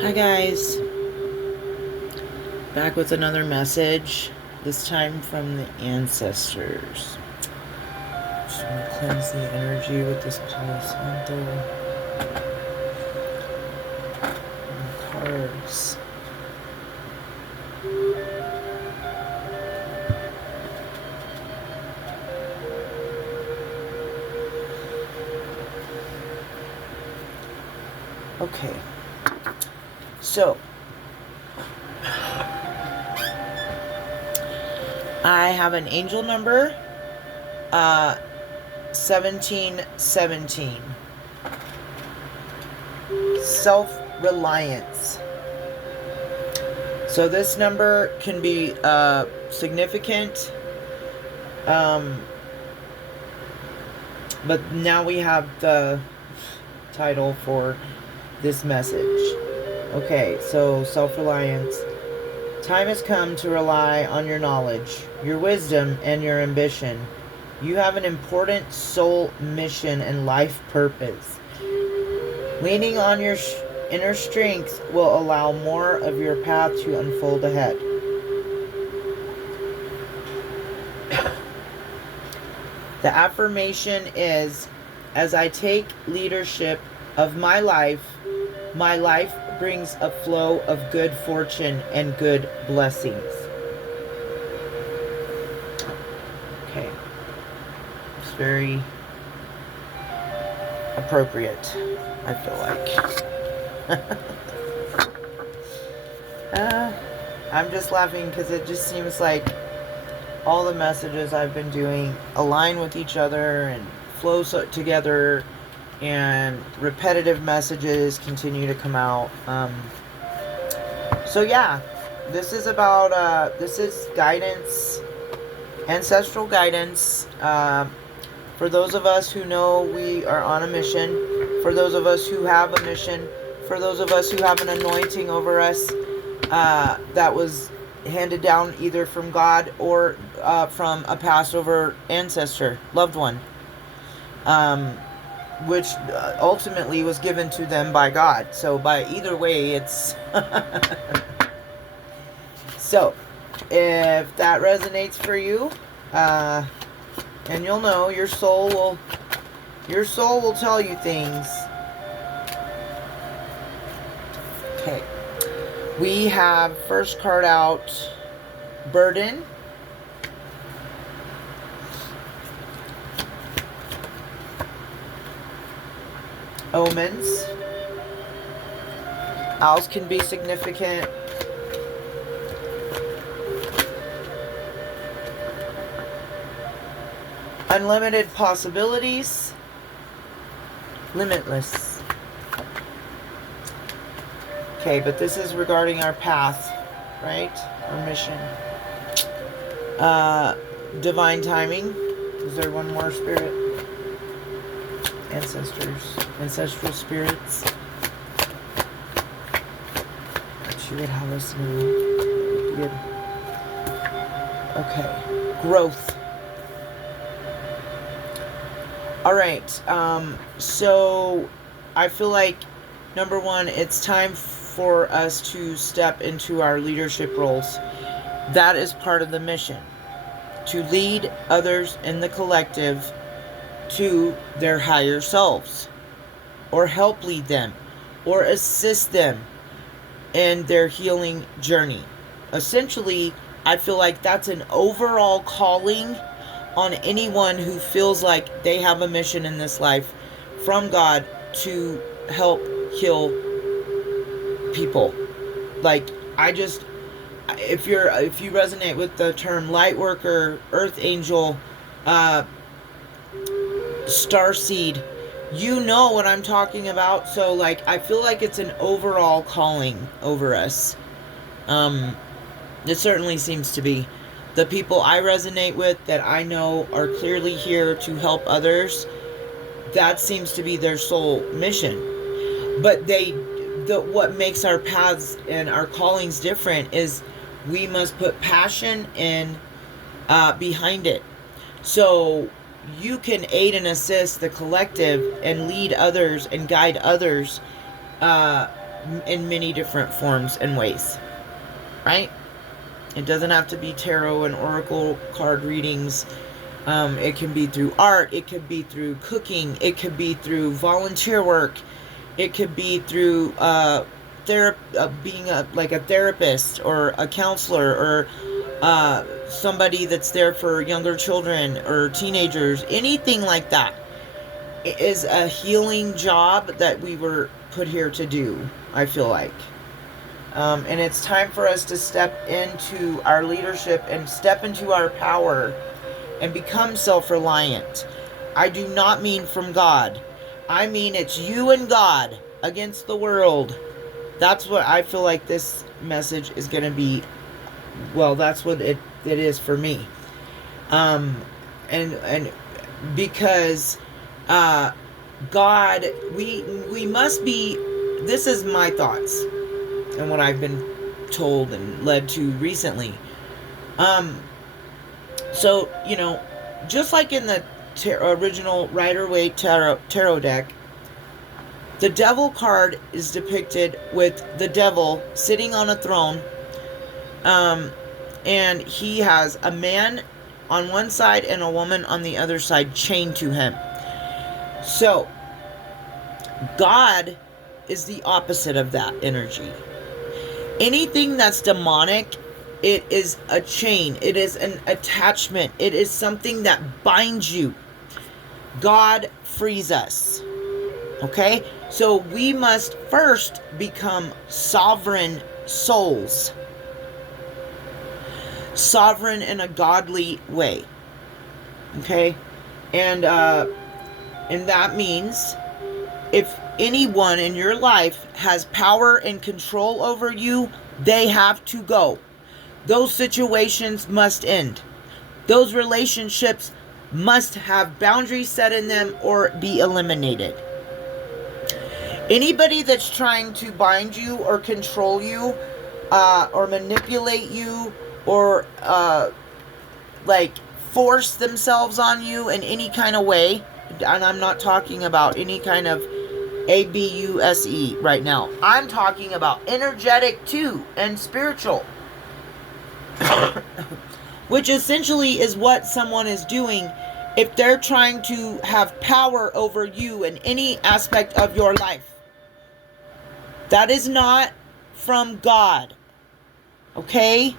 Hi guys, back with another message, this time from the ancestors. Just want to cleanse the energy with this Palo Santo and the cards. Okay, so I have an angel number 1717. Self-reliance. So this number can be significant, but now we have the title for this message. Okay, so self-reliance. Time has come to rely on your knowledge, your wisdom, and your ambition. You have an important soul mission and life purpose. Leaning on your inner strength will allow more of your path to unfold ahead. The affirmation is, as I take leadership of my life brings a flow of good fortune and good blessings. Okay. It's very appropriate, I feel like. I'm just laughing because it just seems like all the messages I've been doing align with each other and flow together, and repetitive messages continue to come out. So yeah, this is about this is guidance, ancestral guidance, for those of us who know we are on a mission, for those of us who have a mission, for those of us who have an anointing over us that was handed down either from God or from a Passover ancestor, loved one, which ultimately was given to them by God. So by either way, it's so if that resonates for you, and you'll know, your soul will tell you things. Okay, we have first card out, burden. Omens. Owls can be significant. Unlimited possibilities. Limitless. Okay, but this is regarding our path, right? Our mission. Divine timing. Is there one more, Spirit? Ancestors. Ancestral spirits. She would have us know. Good. Okay. Growth. Alright. So I feel like, number one, it's time for us to step into our leadership roles. That is part of the mission. To lead others in the collective to their higher selves, or help lead them, or assist them in their healing journey. Essentially, I feel like that's an overall calling on anyone who feels like they have a mission in this life from God to help heal people. Like, if you resonate with the term light worker, earth angel, starseed, you know what I'm talking about. So like, I feel like it's an overall calling over us. It certainly seems to be. The people I resonate with, that I know are clearly here to help others, that seems to be their soul mission. But what makes our paths and our callings different is we must put passion in behind it. So you can aid and assist the collective and lead others and guide others in many different forms and ways, right? It doesn't have to be tarot and oracle card readings. It can be through art. It could be through cooking. It could be through volunteer work. It could be through being like a therapist or a counselor, or somebody that's there for younger children or teenagers. Anything like that. It is a healing job that we were put here to do, I feel like. And it's time for us to step into our leadership and step into our power and become self-reliant. I do not mean from God. I mean it's you and God against the world. That's what I feel like this message is going to be. Well, that's what it is for me. And because God, we must be, this is my thoughts and what I've been told and led to recently. So, just like in the original Rider-Waite tarot deck, the devil card is depicted with the devil sitting on a throne, and he has a man on one side and a woman on the other side chained to him. So, God is the opposite of that energy. Anything that's demonic, it is a chain. It is an attachment. It is something that binds you. God frees us. Okay? So we must first become sovereign souls. Sovereign in a godly way. Okay? And that means if anyone in your life has power and control over you, they have to go. Those situations must end. Those relationships must have boundaries set in them or be eliminated. Anybody that's trying to bind you or control you, or manipulate you, or force themselves on you in any kind of way, and I'm not talking about any kind of abuse right now. I'm talking about energetic too and spiritual. Which essentially is what someone is doing if they're trying to have power over you in any aspect of your life. That is not from God. Okay?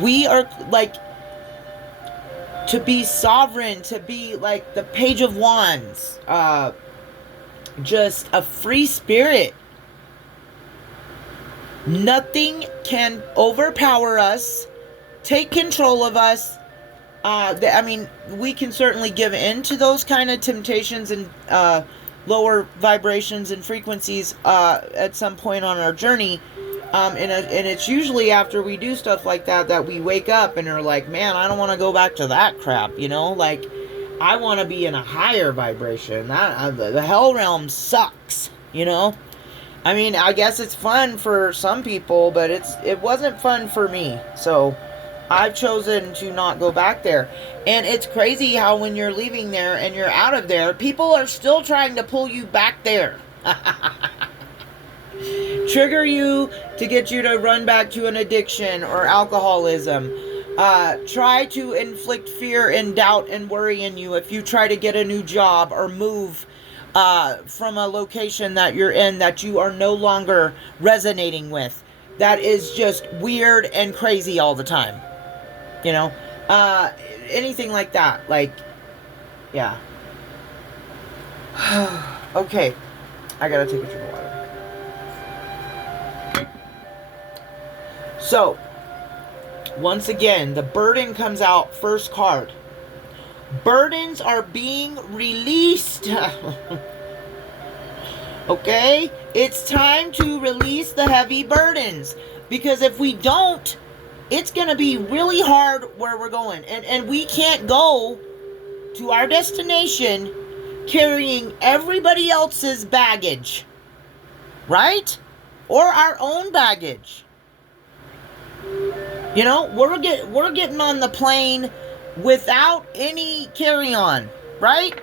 We are to be sovereign, to be like the Page of Wands, just a free spirit. Nothing can overpower us, take control of us. We can certainly give in to those kind of temptations and lower vibrations and frequencies at some point on our journey. And it's usually after we do stuff like that we wake up and are like, man, I don't want to go back to that crap, I want to be in a higher vibration. The hell realm sucks, I guess it's fun for some people, but it wasn't fun for me. So I've chosen to not go back there. And it's crazy how when you're leaving there and you're out of there, people are still trying to pull you back there. Trigger you to get you to run back to an addiction or alcoholism. Try to inflict fear and doubt and worry in you if you try to get a new job or move from a location that you're in that you are no longer resonating with. That is just weird and crazy all the time. Anything like that. Yeah. Okay. I gotta take a drink of water. So, once again, the burden comes out first card. Burdens are being released. Okay? It's time to release the heavy burdens. Because if we don't, it's going to be really hard where we're going. And we can't go to our destination carrying everybody else's baggage. Right? Or our own baggage. We're getting on the plane without any carry-on, right?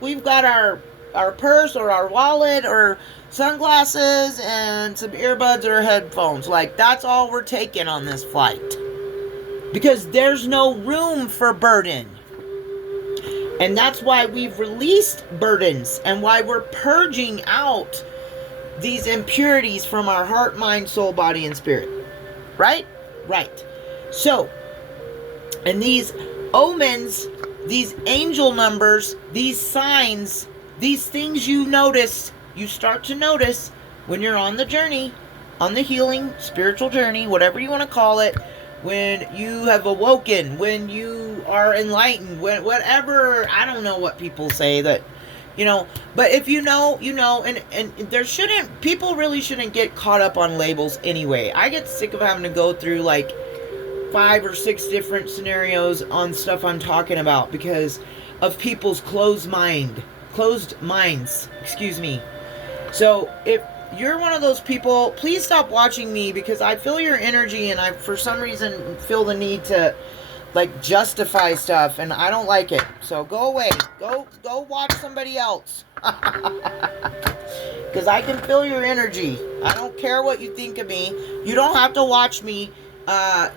We've got our our purse or our wallet or sunglasses and some earbuds or headphones. Like, that's all we're taking on this flight. Because there's no room for burden. And that's why we've released burdens and why we're purging out these impurities from our heart, mind, soul, body, and spirit. Right? Right. So, and these omens, these angel numbers, these signs, these things you notice, you start to notice when you're on the journey, on the healing, spiritual journey, whatever you want to call it, when you have awoken, when you are enlightened, when whatever, I don't know what people say that, you know, but if you know, you know, and there shouldn't, people really shouldn't get caught up on labels anyway. I get sick of having to go through like 5 or 6 different scenarios on stuff I'm talking about because of people's closed minds, excuse me. So if you're one of those people, please stop watching me because I feel your energy and I, for some reason, feel the need to, like, justify stuff and I don't like it. So go away. Go watch somebody else. Because I can feel your energy. I don't care what you think of me. You don't have to watch me.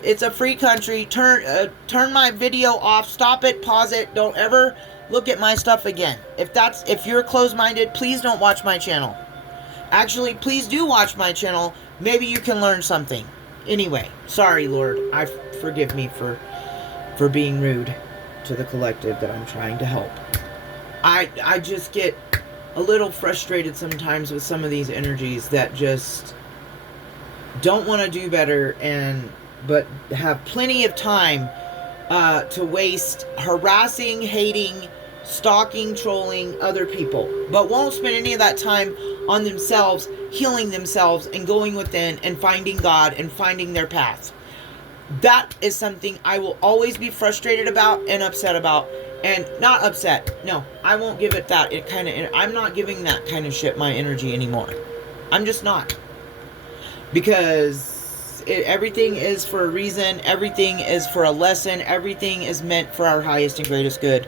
It's a free country. Turn my video off. Stop it. Pause it. Don't ever look at my stuff again. If you're closed-minded, please don't watch my channel. Actually, please do watch my channel. Maybe you can learn something. Anyway, sorry, Lord. Forgive me for being rude to the collective that I'm trying to help. I just get a little frustrated sometimes with some of these energies that just don't want to do better but have plenty of time to waste harassing, hating, stalking, trolling other people, but won't spend any of that time on themselves, healing themselves and going within and finding God and finding their path. That is something I will always be frustrated about and upset about. And not upset. No, I won't give it that. I'm not giving that kind of shit my energy anymore. I'm just not. Because everything is for a reason. Everything is for a lesson. Everything is meant for our highest and greatest good.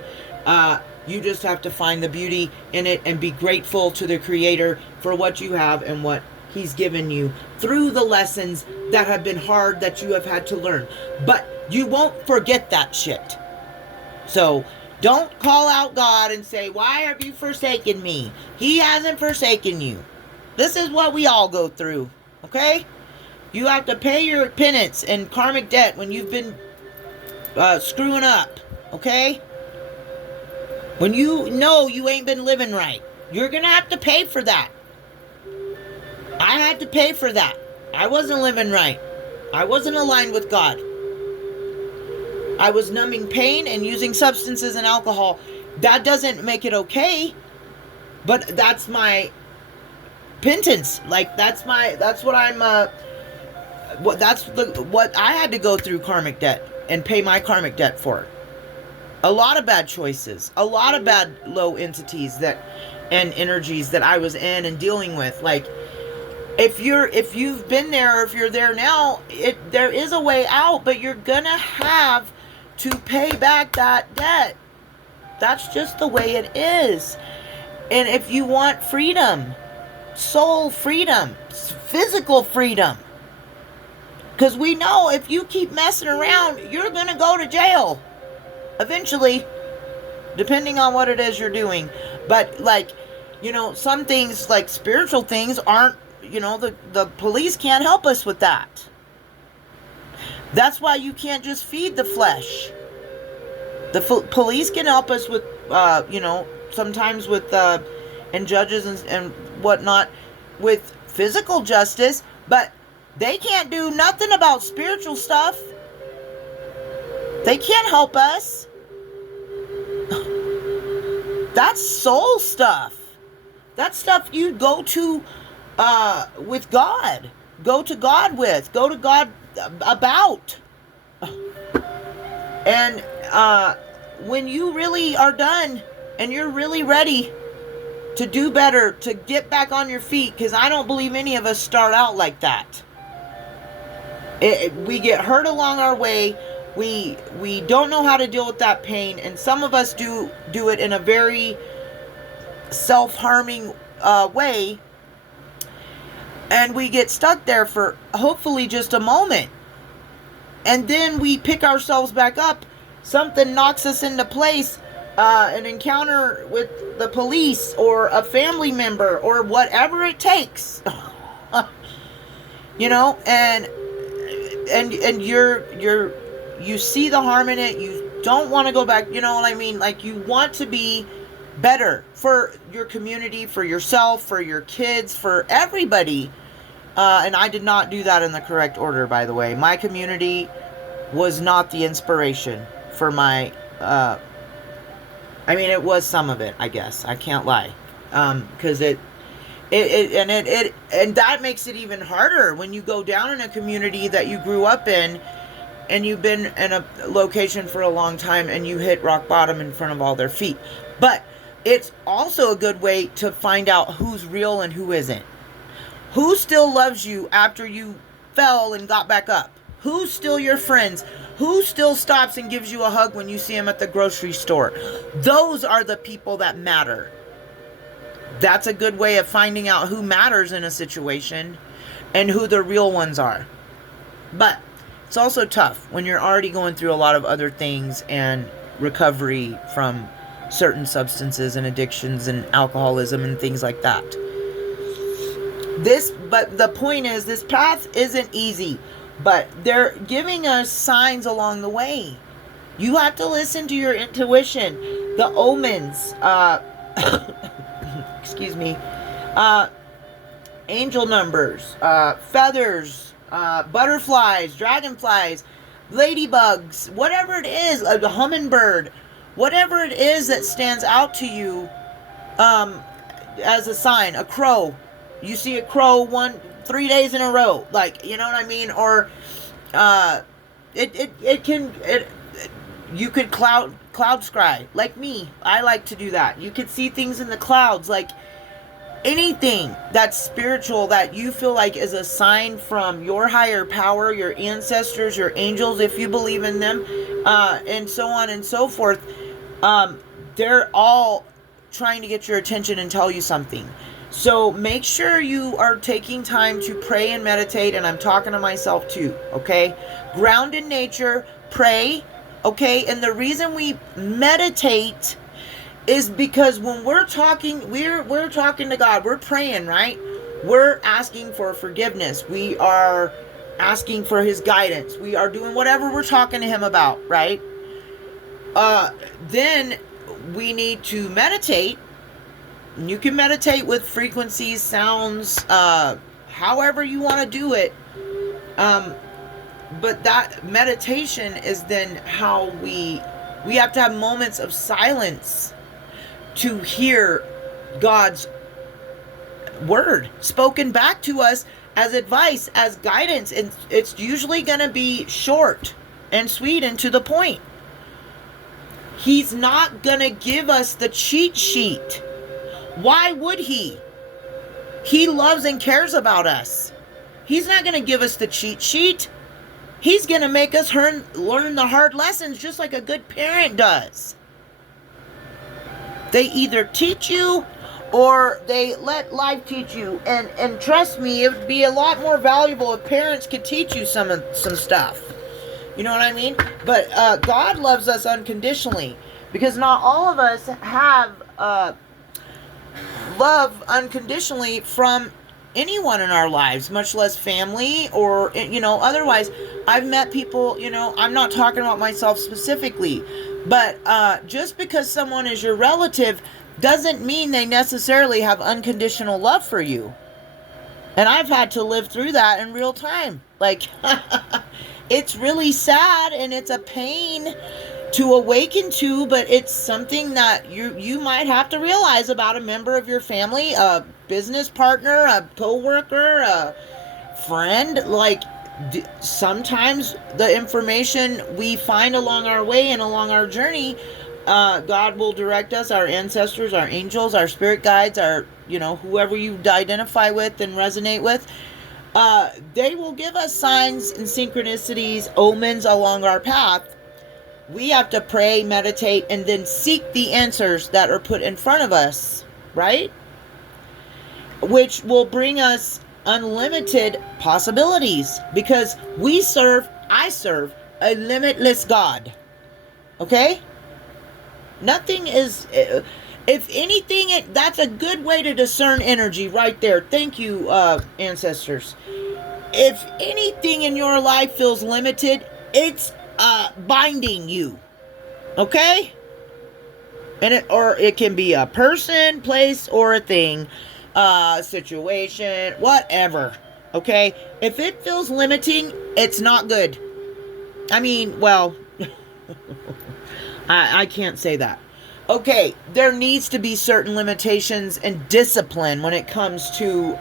You just have to find the beauty in it and be grateful to the Creator for what you have and what He's given you through the lessons that have been hard that you have had to learn. But you won't forget that shit. So don't call out God and say, why have you forsaken me? He hasn't forsaken you. This is what we all go through. Okay? You have to pay your penance and karmic debt when you've been screwing up. Okay? When you know you ain't been living right, you're going to have to pay for that. I had to pay for that. I wasn't living right. I wasn't aligned with God. I was numbing pain and using substances and alcohol. That doesn't make it okay, but that's my penance. Like, that's what I had to go through karmic debt and pay my karmic debt for. A lot of bad choices, a lot of bad low entities and energies that I was in and dealing with. Like, if you've been there or if you're there now, there is a way out, but you're gonna have to pay back that debt. That's just the way it is. And if you want freedom, soul freedom, physical freedom, because we know if you keep messing around, you're gonna go to jail eventually, depending on what it is you're doing. But, like, you know, some things, like spiritual things, aren't, you know, the police can't help us with that. That's why you can't just feed the flesh. The police can help us with, you know, sometimes with, and judges and whatnot, with physical justice, but they can't do nothing about spiritual stuff. They can't help us. That's soul stuff. That's stuff you go to with God. Go to God with. Go to God about. And when you really are done and you're really ready to do better, to get back on your feet, because I don't believe any of us start out like that. We get hurt along our way. We don't know how to deal with that pain, and some of us do it in a very self-harming way, and we get stuck there for hopefully just a moment, and then we pick ourselves back up. Something knocks us into place, an encounter with the police or a family member or whatever it takes. And you see the harm in it. You don't want to go back. You know what I mean? Like, you want to be better for your community, for yourself, for your kids, for everybody. And I did not do that in the correct order, by the way. My community was not the inspiration for my, it was some of it, I guess. I can't lie. Because and that makes it even harder when you go down in a community that you grew up in, and you've been in a location for a long time, and you hit rock bottom in front of all their feet. But it's also a good way to find out who's real and who isn't. Who still loves you after you fell and got back up? Who's still your friends? Who still stops and gives you a hug when you see them at the grocery store? Those are the people that matter. That's a good way of finding out who matters in a situation and who the real ones are. But it's also tough when you're already going through a lot of other things and recovery from certain substances and addictions and alcoholism and things like that. But the point is, this path isn't easy, but they're giving us signs along the way. You have to listen to your intuition, the omens, excuse me, angel numbers, feathers, butterflies, dragonflies, ladybugs, whatever it is, a hummingbird, whatever it is that stands out to you as a sign. A crow. You see a crow 3 days in a row, like, you know what I mean? Or you could cloud scry, like me. I like to do that. You could see things in the clouds, like anything that's spiritual that you feel like is a sign from your higher power, your ancestors, your angels, if you believe in them, and so on and so forth. They're all trying to get your attention and tell you something. So make sure you are taking time to pray and meditate, and I'm talking to myself too, okay? Ground in nature, pray, okay? And the reason we meditate is because when we're talking, we're talking to God, we're praying, right? We're asking for forgiveness. We are asking for His guidance. We are doing whatever we're talking to Him about, right? Then we need to meditate. You can meditate with frequencies, sounds, however you want to do it. But that meditation is then how we have to have moments of silence to hear God's word spoken back to us as advice, as guidance. And it's usually going to be short and sweet and to the point. He's not going to give us the cheat sheet. Why would He? He loves and cares about us. He's not going to give us the cheat sheet. He's going to make us learn the hard lessons just like a good parent does. They either teach you or they let life teach you. And trust me, it would be a lot more valuable if parents could teach you some stuff. You know what I mean? But God loves us unconditionally, because not all of us have love unconditionally from anyone in our lives, much less family or, otherwise. I've met people, I'm not talking about myself specifically, but just because someone is your relative doesn't mean they necessarily have unconditional love for you. And I've had to live through that in real time. Like, it's really sad and it's a pain to awaken to, but it's something that you might have to realize about a member of your family, a business partner, a co-worker, a friend. Like, sometimes the information we find along our way and along our journey, God will direct us, our ancestors, our angels, our spirit guides, our, whoever you identify with and resonate with, they will give us signs and synchronicities, omens along our path. We have to pray, meditate, and then seek the answers that are put in front of us right? Which will bring us unlimited possibilities, because I serve a limitless God. Okay? Nothing is, if anything, that's a good way to discern energy right there. Thank you, ancestors. If anything in your life feels limited, it's binding you. Okay? And it can be a person, place, or a thing, situation, whatever. Okay? If it feels limiting, it's not good. I mean, well, I can't say that. Okay, there needs to be certain limitations and discipline when it comes to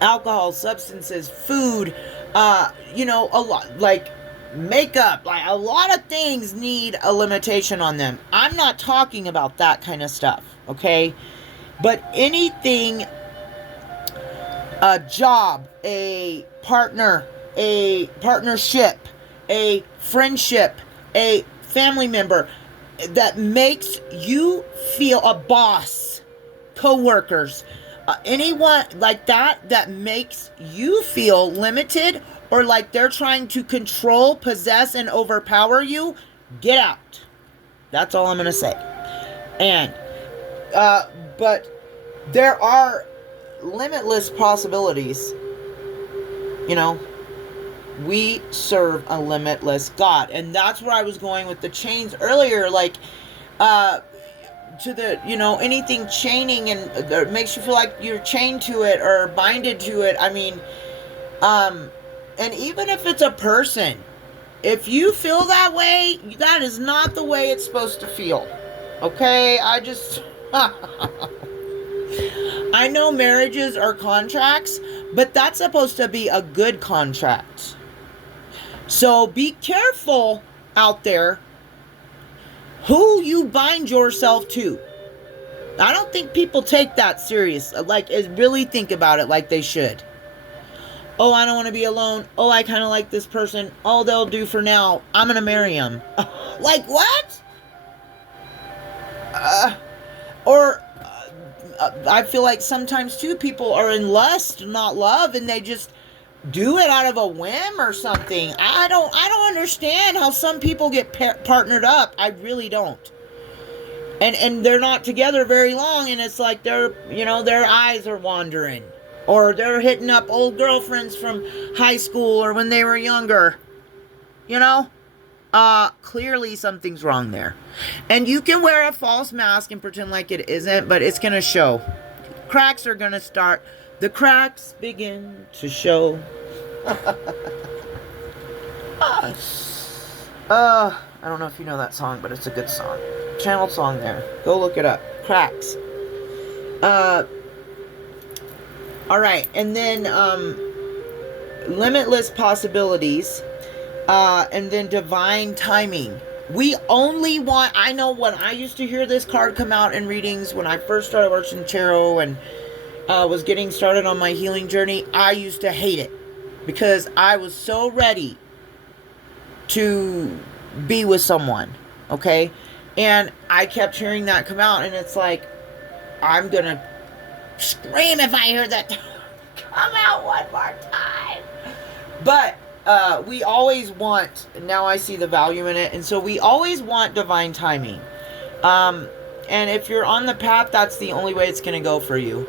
alcohol, substances, food, a lot, like makeup, like a lot of things need a limitation on them. I'm not talking about that kind of stuff, okay? But anything, a job, a partner, a partnership, a friendship, a family member that makes you feel, a boss, co-workers, anyone like that makes you feel limited, or like they're trying to control, possess, and overpower you, get out. That's all I'm going to say. And but there are limitless possibilities. We serve a limitless God. And that's where I was going with the chains earlier. Like, to the, anything chaining and that makes you feel like you're chained to it or binded to it. I mean, and even if it's a person, if you feel that way, that is not the way it's supposed to feel. Okay? I know marriages are contracts, but that's supposed to be a good contract. So be careful out there who you bind yourself to. I don't think people take that serious. Like, really think about it like they should. Oh, I don't want to be alone. Oh, I kind of like this person. Oh, they'll do for now. I'm going to marry him. Like, what? I feel like sometimes, too, people are in lust, not love, and they just do it out of a whim or something. I don't understand how some people get partnered up. I really don't. And they're not together very long, and it's like their eyes are wandering, or they're hitting up old girlfriends from high school or when they were younger. Clearly something's wrong there. And you can wear a false mask and pretend like it isn't, but it's gonna show. Cracks are gonna start. The cracks begin to show. I don't know if you know that song, but it's a good song. Channel song there. Go look it up. Cracks. Alright, and then limitless possibilities, and then divine timing. We only want, I know when I used to hear this card come out in readings when I first started watching tarot and was getting started on my healing journey, I used to hate it because I was so ready to be with someone, okay? And I kept hearing that come out, and it's like, I'm gonna scream if I hear that come out one more time. But we always want, now I see the value in it, and so we always want divine timing. And if you're on the path, that's the only way it's going to go for you.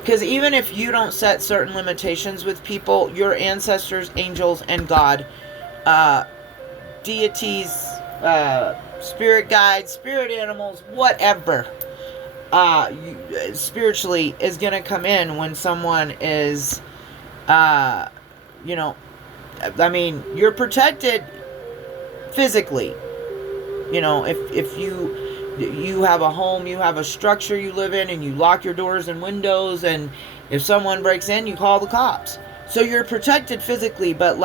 Because even if you don't set certain limitations with people, your ancestors, angels, and God, deities, spirit guides, spirit animals, whatever, spiritually is going to come in when someone is, you're protected physically. If you have a home, you have a structure you live in, and you lock your doors and windows, and if someone breaks in, you call the cops. So you're protected physically, but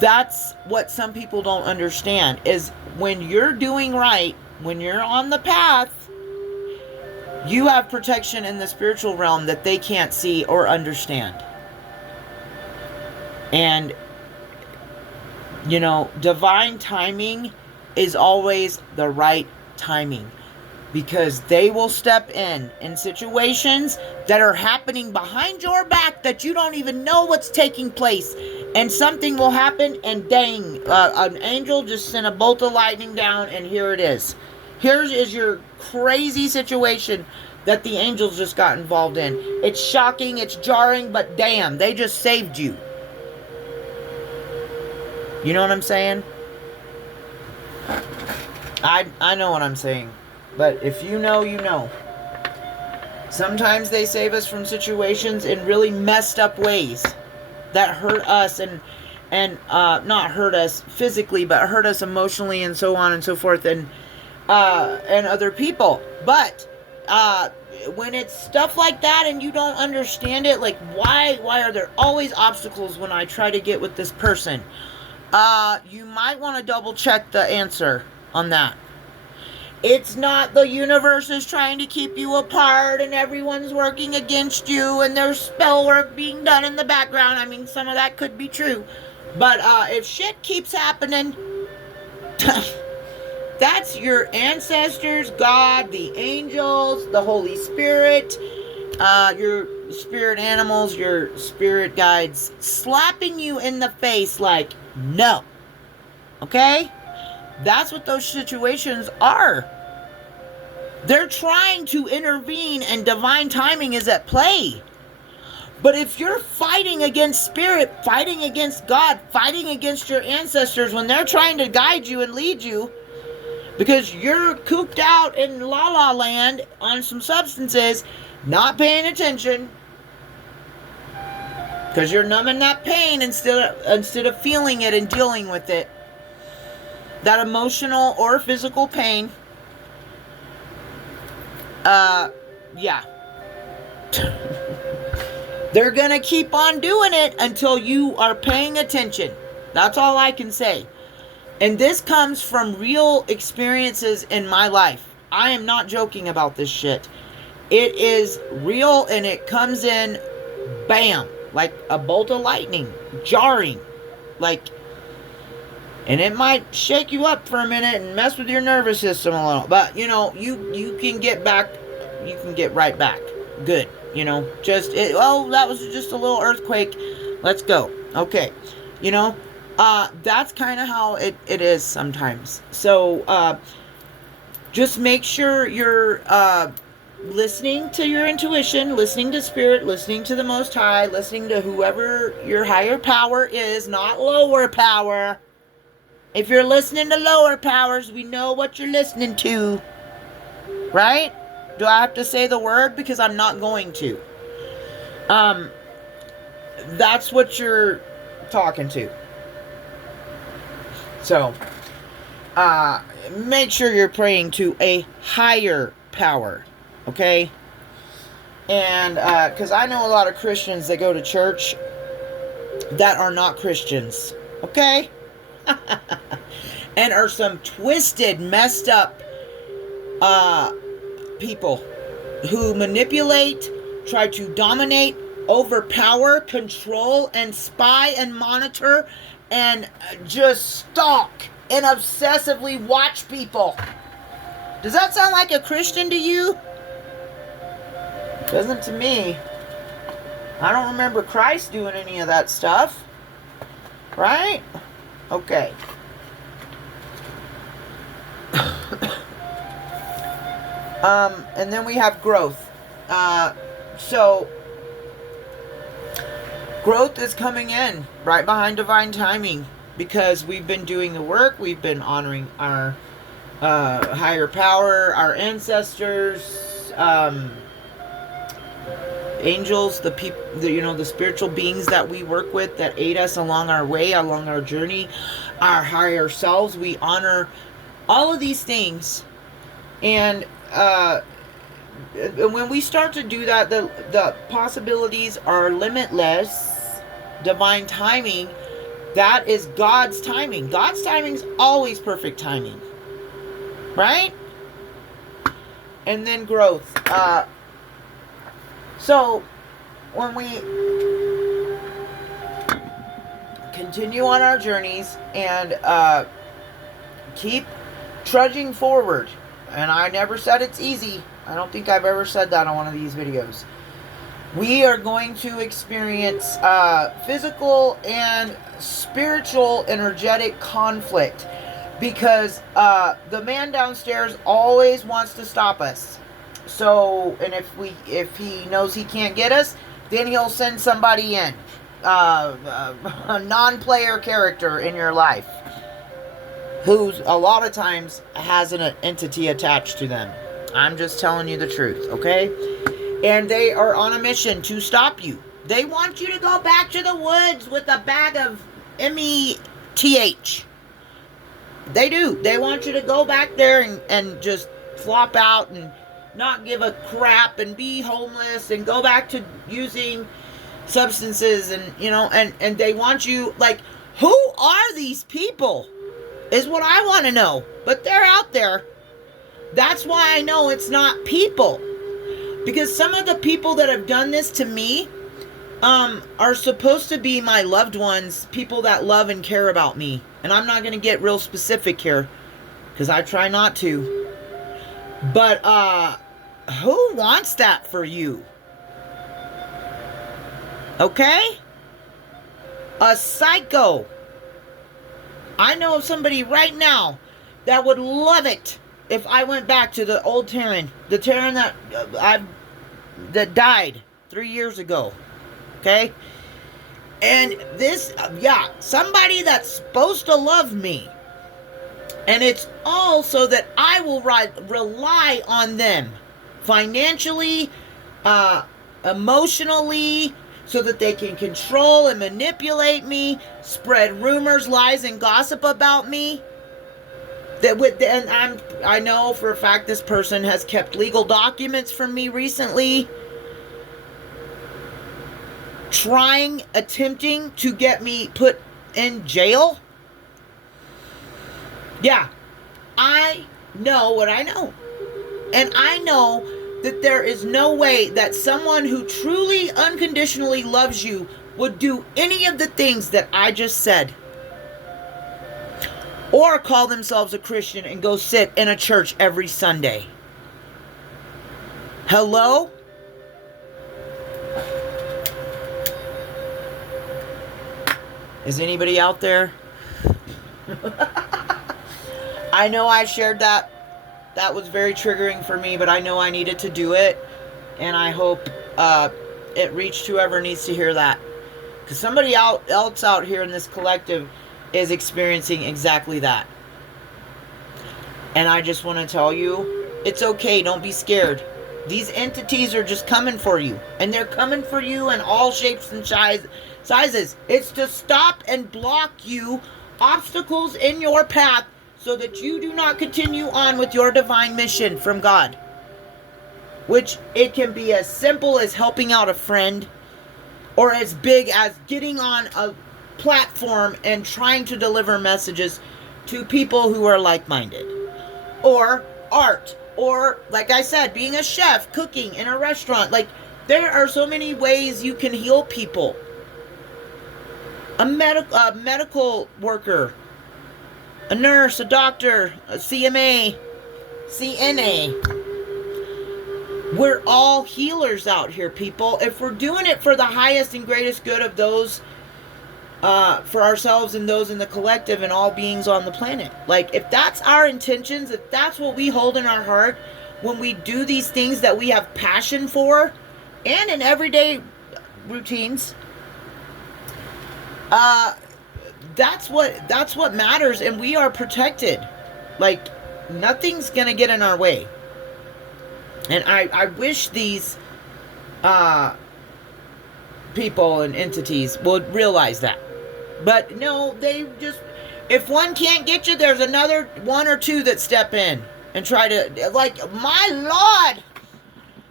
that's what some people don't understand, is when you're doing right, when you're on the path, you have protection in the spiritual realm that they can't see or understand. And, divine timing is always the right timing. because they will step in situations that are happening behind your back that you don't even know what's taking place, and something will happen, and dang, an angel just sent a bolt of lightning down, and here it is. Here is your crazy situation that the angels just got involved in. It's shocking, it's jarring, but damn, they just saved you. You know what I'm saying? I know what I'm saying. But if you know, you know. Sometimes they save us from situations in really messed up ways that hurt us and not hurt us physically, but hurt us emotionally and so on and so forth, and other people. But when it's stuff like that and you don't understand it, like why are there always obstacles when I try to get with this person? You might want to double check the answer on that. It's not the universe is trying to keep you apart and everyone's working against you and there's spell work being done in the background. I mean, some of that could be true. But if shit keeps happening, that's your ancestors, God, the angels, the Holy Spirit, your spirit animals, your spirit guides slapping you in the face like, no. Okay? That's what those situations are. They're trying to intervene and divine timing is at play. But if you're fighting against spirit, fighting against God, fighting against your ancestors when they're trying to guide you and lead you, because you're cooped out in la la land on some substances, not paying attention, because you're numbing that pain instead of feeling it and dealing with it, that emotional or physical pain, yeah. They're gonna keep on doing it until you are paying attention. That's all I can say. And this comes from real experiences in my life. I am not joking about this shit. It is real and it comes in bam, like a bolt of lightning, jarring, like, and it might shake you up for a minute and mess with your nervous system a little, but you know, you can get back, you can get right back. Good, you know, that was just a little earthquake. Let's go. Okay, you know, that's kind of how it is sometimes. So, just make sure you're, listening to your intuition, listening to spirit, listening to the Most High, listening to whoever your higher power is, not lower power. If you're listening to lower powers, we know what you're listening to. Right? Do I have to say the word? Because I'm not going to. That's what you're talking to. So, make sure you're praying to a higher power. Okay? And, because I know a lot of Christians that go to church that are not Christians. Okay? And are some twisted, messed up people who manipulate, try to dominate, overpower, control, and spy and monitor and just stalk and obsessively watch people. Does that sound like a Christian to you? Doesn't to me. I don't remember Christ doing any of that stuff. Right? Okay. And then we have growth. So growth is coming in right behind divine timing because we've been doing the work. We've been honoring our higher power, our ancestors, angels, the people, the spiritual beings that we work with that aid us along our way, along our journey, our higher selves. We honor all of these things, and when we start to do that, the possibilities are limitless. Divine timing, that is God's timing. God's timing is always perfect timing, right? And then growth. So, when we continue on our journeys and keep trudging forward, and I never said it's easy. I don't think I've ever said that on one of these videos. We are going to experience physical and spiritual energetic conflict because the man downstairs always wants to stop us. So, and if he knows he can't get us, then he'll send somebody in, a non-player character in your life, who's a lot of times has an entity attached to them. I'm just telling you the truth, okay? And they are on a mission to stop you. They want you to go back to the woods with a bag of METH. They do. They want you to go back there and just flop out and not give a crap and be homeless and go back to using substances and, you know, and they want you, like, who are these people is what I want to know. But they're out there. That's why I know it's not people. Because some of the people that have done this to me are supposed to be my loved ones, people that love and care about me. And I'm not going to get real specific here, because I try not to. But who wants that for you? Okay? A psycho. I know of somebody right now that would love it if I went back to the old Taryn, the Taryn that died 3 years ago, okay? And this, somebody that's supposed to love me, and it's all so that I will rely on them financially, emotionally, so that they can control and manipulate me, spread rumors, lies, and gossip about me. I know for a fact this person has kept legal documents from me recently, attempting to get me put in jail. Yeah, I know what I know. And I know that there is no way that someone who truly unconditionally loves you would do any of the things that I just said. Or call themselves a Christian and go sit in a church every Sunday. Hello? Is anybody out there? I know I shared that. That was very triggering for me, but I know I needed to do it. And I hope it reached whoever needs to hear that. Because somebody else out here in this collective is experiencing exactly that. And I just want to tell you, it's okay. Don't be scared. These entities are just coming for you. And they're coming for you in all shapes and sizes. It's to stop and block you, obstacles in your path, so that you do not continue on with your divine mission from God. Which it can be as simple as helping out a friend, or as big as getting on a platform and trying to deliver messages to people who are like-minded, or art, or like I said, being a chef, cooking in a restaurant. Like, there are so many ways you can heal people. A medical worker, a nurse, a doctor, a CMA, CNA. We're all healers out here, people. If we're doing it for the highest and greatest good of those, for ourselves and those in the collective and all beings on the planet. Like, if that's our intentions, if that's what we hold in our heart when we do these things that we have passion for, and in everyday routines, that's what matters, and we are protected. Like, nothing's gonna get in our way. And I wish these people and entities would realize that. But no, they just, if one can't get you, there's another one or two that step in and try to, like, my Lord,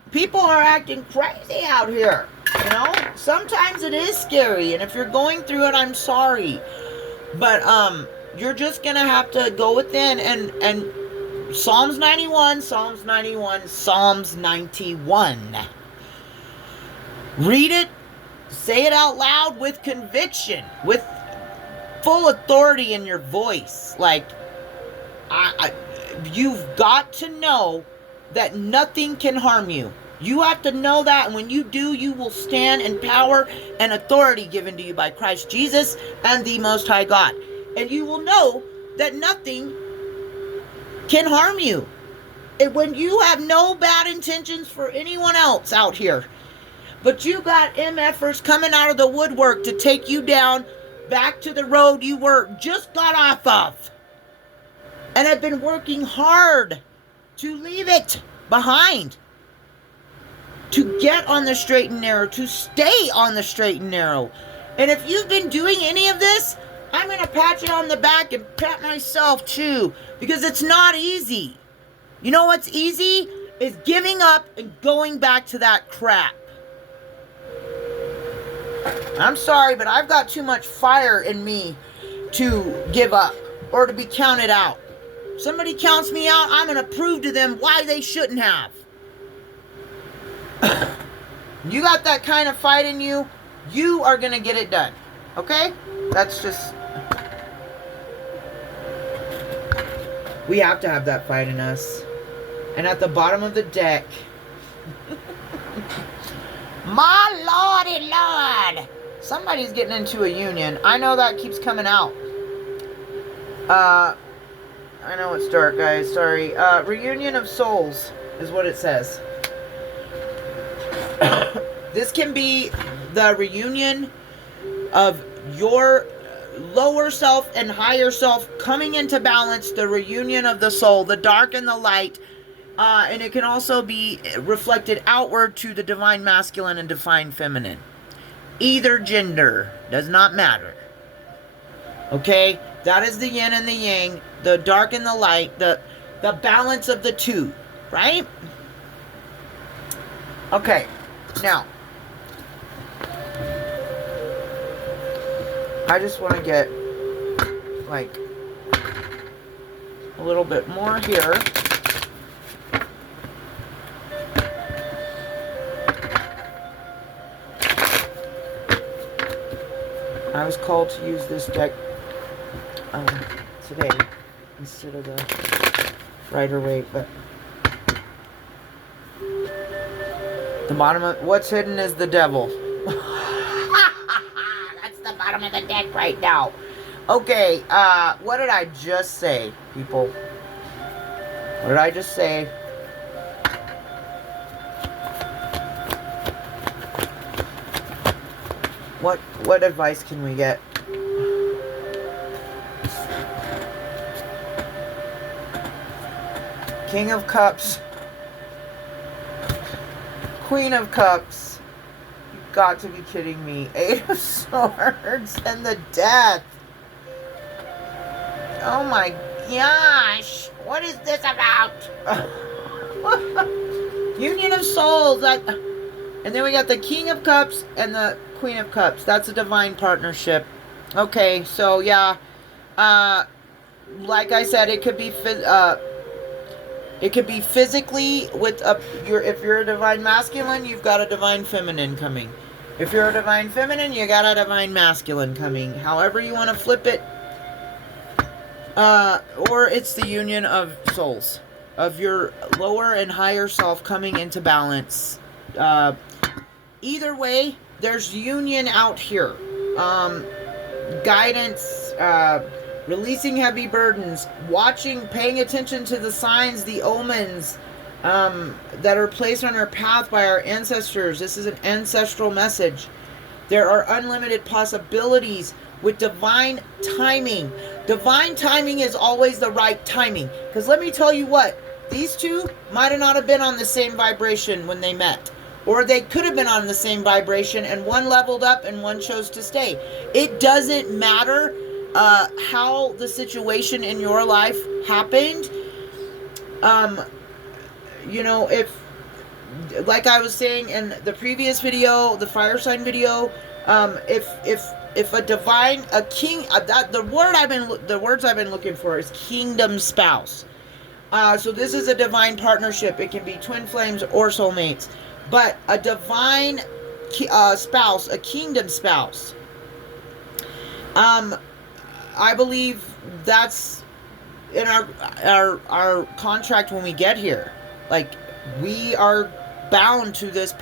people are acting crazy out here, you know? Sometimes it is scary, and if you're going through it, I'm sorry. But you're just gonna have to go within and Psalms 91, Psalms 91, Psalms 91. Read it, say it out loud with conviction, with full authority in your voice. Like, you've got to know that nothing can harm you. You have to know that, and when you do, you will stand in power and authority given to you by Christ Jesus and the Most High God. And you will know that nothing can harm you. And when you have no bad intentions for anyone else out here, but you got MFers coming out of the woodwork to take you down back to the road you just got off of, and have been working hard to leave it behind, to get on the straight and narrow, to stay on the straight and narrow. And if you've been doing any of this, I'm going to pat you on the back and pat myself too, because it's not easy. You know what's easy? Is giving up and going back to that crap. I'm sorry, but I've got too much fire in me to give up or to be counted out. Somebody counts me out, I'm going to prove to them why they shouldn't have. You got that kind of fight in you, you are going to get it done. Okay? That's just... We have to have that fight in us. And at the bottom of the deck... My lordy lord! Somebody's getting into a union. I know that keeps coming out. I know it's dark, guys. Sorry. Reunion of souls is what it says. This can be the reunion of your lower self and higher self coming into balance, the reunion of the soul, the dark and the light. And it can also be reflected outward to the divine masculine and divine feminine. Either gender does not matter. Okay? That is the yin and the yang, the dark and the light, the balance of the two, right? Okay, now, I just want to get, like, a little bit more here. I was called to use this deck today instead of the Rider-Waite, but the bottom of what's hidden is the devil. That's the bottom of the deck right now. Okay, what did I just say, people? What did I just say? What advice can we get? King of Cups. Queen of Cups. You've got to be kidding me. Eight of Swords and the Death. Oh my gosh. What is this about? Union of Souls. And then we got the King of Cups and the Queen of Cups. That's a divine partnership. Okay, so yeah. Like I said, it could be physically with if you're a divine masculine, you've got a divine feminine coming. If you're a divine feminine, you got a divine masculine coming. However you want to flip it. Or it's the union of souls, of your lower and higher self coming into balance. Either way, there's union out here. Guidance, releasing heavy burdens, watching, paying attention to the signs, the omens that are placed on our path by our ancestors. This is an ancestral message. There are unlimited possibilities with divine timing. Divine timing is always the right timing. Because let me tell you what, these two might have not have been on the same vibration when they met. Or they could have been on the same vibration and one leveled up and one chose to stay. It doesn't matter how the situation in your life happened. You know, if, like I was saying in the previous video, the fire sign video, if a divine, a king, the words I've been looking for is kingdom spouse. So this is a divine partnership. It can be twin flames or soulmates. But a divine spouse, a kingdom spouse, I believe that's in our contract when we get here. Like, we are bound to this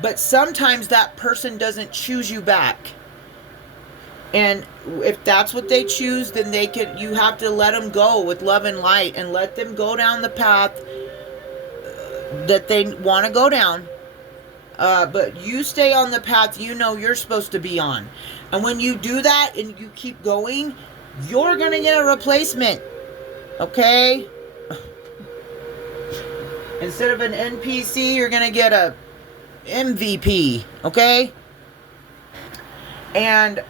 but sometimes that person doesn't choose you back. And if that's what they choose, then you have to let them go with love and light, and let them go down the path that they want to go down. But you stay on the path you know you're supposed to be on. And when you do that and you keep going, you're going to get a replacement. Okay? Instead of an NPC, you're going to get a MVP. Okay? And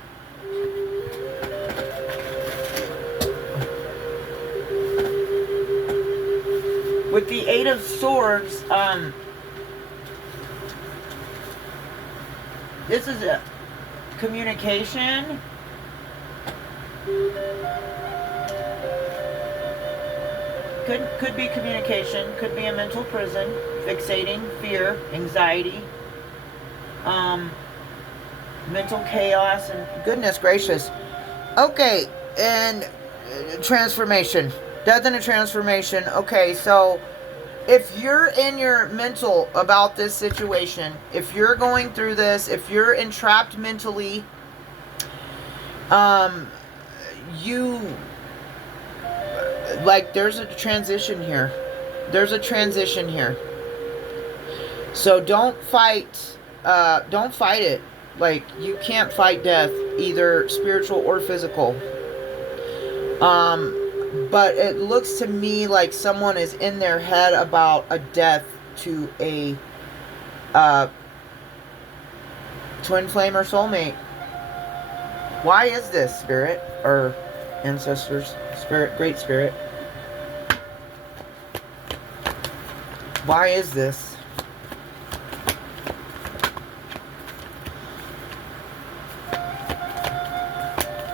with the Eight of Swords, this is a communication. Could be communication, could be a mental prison, fixating, fear, anxiety, mental chaos, and goodness gracious. Okay, and transformation. Death and a transformation. Okay, so if you're in your mental about this situation, if you're going through this, if you're entrapped mentally, there's a transition here. There's a transition here. So don't fight it. Like, you can't fight death, either spiritual or physical. But it looks to me like someone is in their head about a death to a twin flame or soulmate. Why is this, spirit or ancestors, spirit, great spirit? Why is this?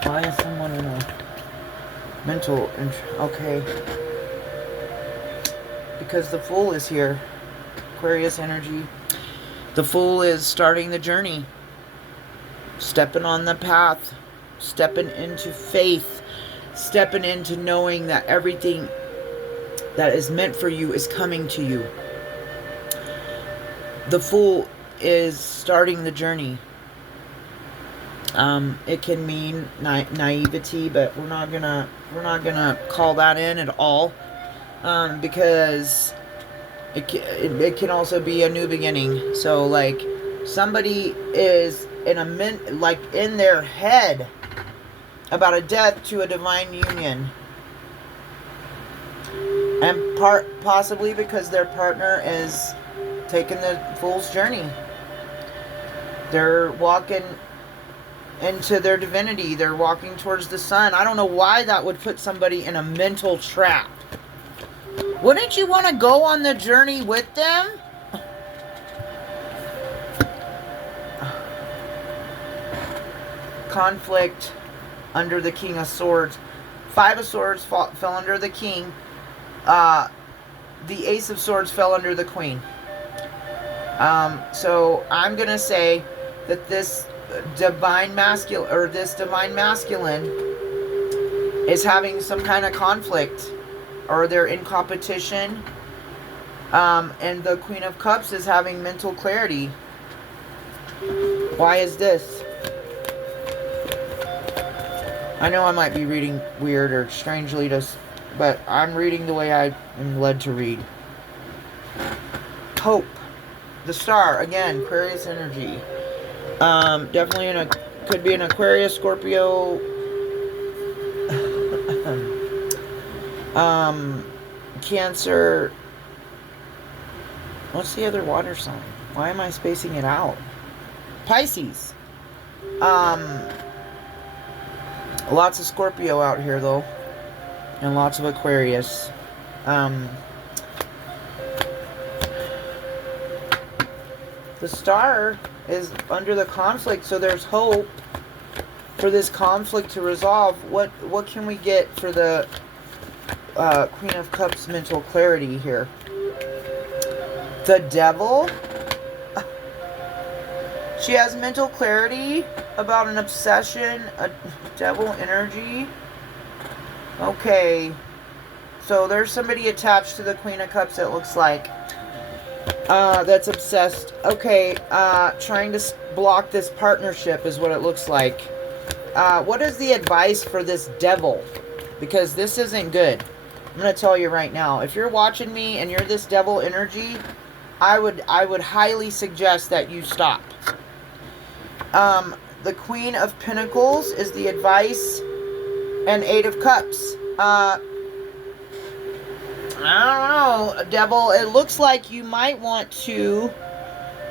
Why is someone in a mental... Okay. Because the Fool is here. Aquarius energy. The Fool is starting the journey. Stepping on the path. Stepping into faith. Stepping into knowing that everything that is meant for you is coming to you. The Fool is starting the journey. It can mean naivety, but we're not gonna call that in at all, because it can also be a new beginning. So, like, somebody is in their head about a death to a divine union, and possibly because their partner is taking the Fool's journey. They're walking into their divinity. They're walking towards the sun. I don't know why that would put somebody in a mental trap. Wouldn't you want to go on the journey with them? Conflict under the King of Swords. Five of Swords fell under the King. The Ace of Swords fell under the Queen. So I'm going to say that this divine masculine is having some kind of conflict, or they're in competition, and the Queen of Cups is having mental clarity. Why is this? I know I might be reading weird or strangely, but I'm reading the way I am led to read. Hope. The Star, again, Aquarius energy. Definitely could be an Aquarius, Scorpio, Cancer. What's the other water sign? Why am I spacing it out? Pisces. Lots of Scorpio out here, though, and lots of Aquarius. The Star is under the conflict, so there's hope for this conflict to resolve. What can we get for the Queen of Cups mental clarity here? The Devil. She has mental clarity about an obsession, a devil energy. Okay. So there's somebody attached to the Queen of Cups, it looks like. That's obsessed. Okay, trying to block this partnership is what it looks like. What is the advice for this devil? Because this isn't good. I'm going to tell you right now. If you're watching me and you're this devil energy, I would highly suggest that you stop. The Queen of Pentacles is the advice, and Eight of Cups. I don't know, devil. It looks like you might want to,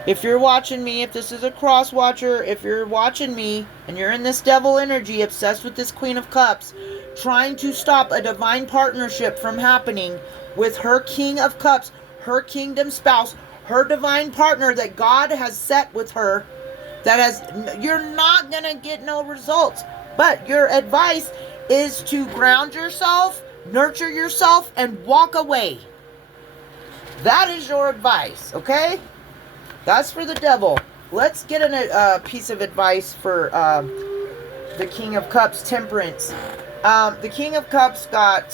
if you're watching me, if this is a cross watcher, if you're watching me and you're in this devil energy, obsessed with this Queen of Cups, trying to stop a divine partnership from happening with her King of Cups, her kingdom spouse, her divine partner that God has set with her, you're not going to get no results. But your advice is to ground yourself, nurture yourself, and walk away. That is your advice, okay? That's for the devil. Let's get a piece of advice for the King of Cups, Temperance. The King of Cups got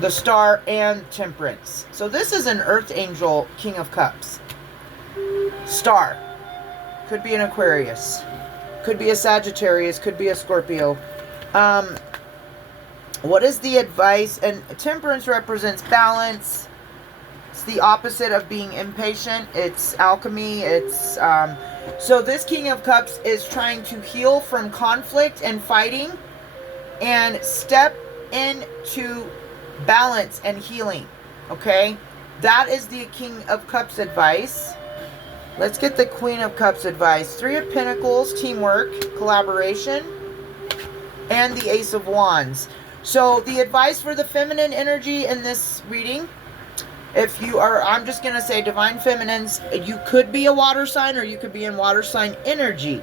the Star and Temperance. So this is an Earth Angel, King of Cups. Star. Could be an Aquarius. Could be a Sagittarius. Could be a Scorpio. What is the advice? And Temperance represents balance. It's the opposite of being impatient. It's alchemy. It's so this King of Cups is trying to heal from conflict and fighting and step into balance and healing. Okay? That is the King of Cups advice. Let's get the Queen of Cups advice. Three of Pentacles, teamwork, collaboration, and the Ace of Wands. So the advice for the feminine energy in this reading, if you are, I'm just going to say divine feminines, you could be a water sign or you could be in water sign energy.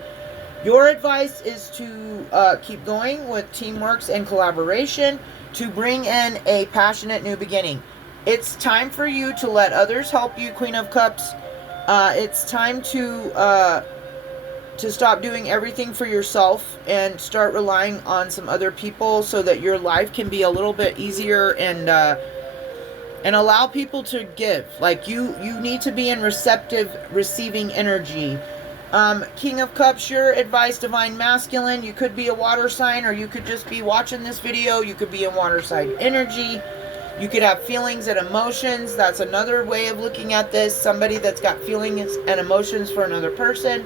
Your advice is to keep going with teamworks and collaboration to bring in a passionate new beginning. It's time for you to let others help you, Queen of Cups. It's time to stop doing everything for yourself and start relying on some other people so that your life can be a little bit easier and allow people to give. Like you need to be in receptive, receiving energy. King of Cups, your advice, divine masculine. You could be a water sign or you could just be watching this video. You could be in water sign energy. You could have feelings and emotions. That's another way of looking at this. Somebody that's got feelings and emotions for another person.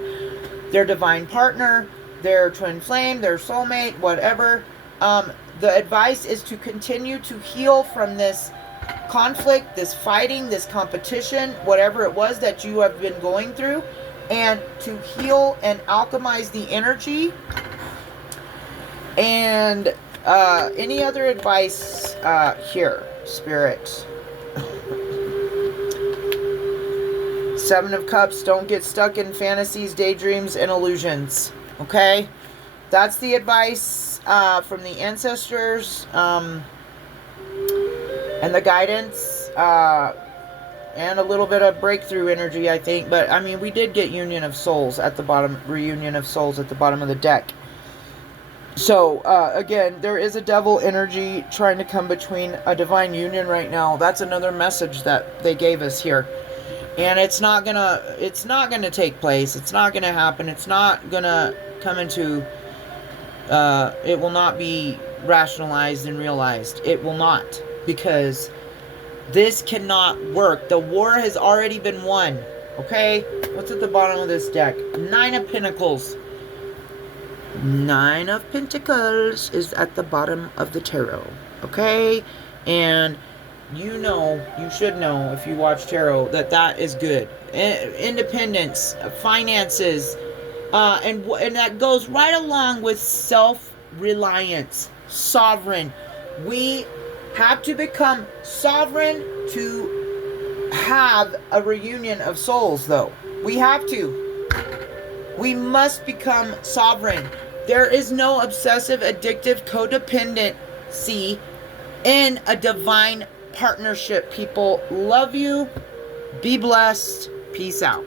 Their divine partner, their twin flame, their soulmate, whatever. The advice is to continue to heal from this conflict, this fighting, this competition, whatever it was that you have been going through, and to heal and alchemize the energy. And any other advice here, Spirit? Seven of Cups, don't get stuck in fantasies, daydreams, and illusions. Okay? That's the advice from the ancestors and the guidance and a little bit of breakthrough energy, I think. But, I mean, we did get Union of Souls at the bottom, Reunion of Souls at the bottom of the deck. So, again, there is a devil energy trying to come between a divine union right now. That's another message that they gave us here. And it's not gonna take place. It's not gonna happen. It's not gonna come into, it will not be rationalized and realized. It will not, because this cannot work. The war has already been won. Okay? What's at the bottom of this deck? Nine of Pentacles. Nine of Pentacles is at the bottom of the tarot. Okay? And you know, you should know if you watch tarot that is good. Independence, finances, and that goes right along with self-reliance, sovereign. We have to become sovereign to have a reunion of souls, though. We have to. We must become sovereign. There is no obsessive, addictive codependency in a divine partnership. People, love you. Be blessed. Peace out.